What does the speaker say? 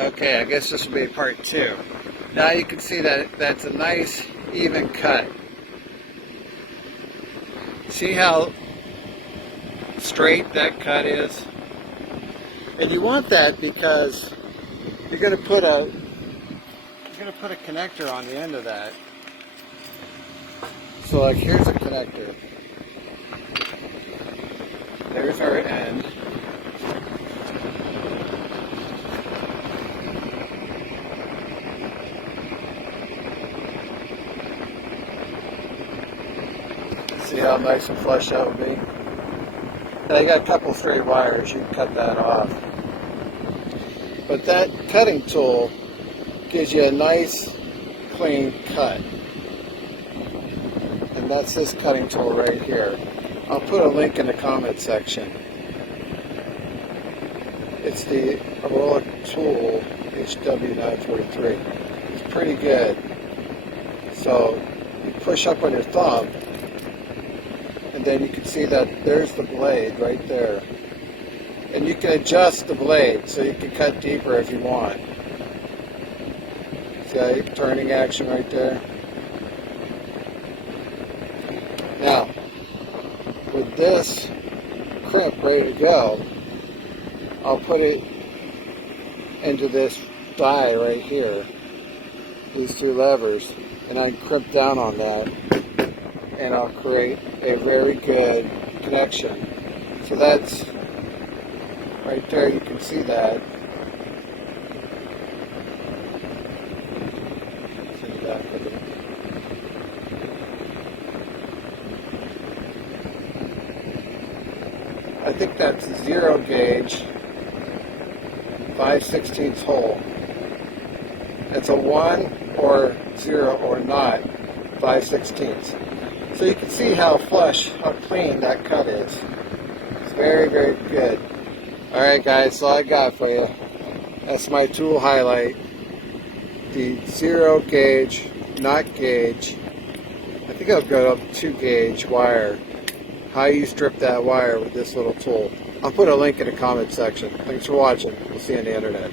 Okay, I guess this will be part 2. Now you can see that that's a nice even cut. See how straight that cut is? And you want that because you're going to put a connector on the end of that. So like here's a connector. There's our end. See how nice and flush that would be? And I got a couple straight wires, you can cut that off. But that cutting tool gives you a nice clean cut. And that's this cutting tool right here. I'll put a link in the comment section. It's the Referral tool HW943. It's pretty good. So you push up on your thumb, and then you can see that there's the blade right there. And you can adjust the blade so you can cut deeper if you want. See that turning action right there? Now, with this crimp ready to go, I'll put it into this die right here, these 2 levers, and I can crimp down on that, and I'll create a very good connection. So that's right there, you can see that. See the back of it. I think that's 0 gauge, 5/16 hole. It's a 1 or 0 or not 5/16. So you can see how flush, how clean that cut is. It's very, very good. Alright guys, so I got for you. That's my tool highlight. The 0 gauge, not gauge. I think I'll go up 2 gauge wire. How you strip that wire with this little tool. I'll put a link in the comment section. Thanks for watching. We'll see you on the internet.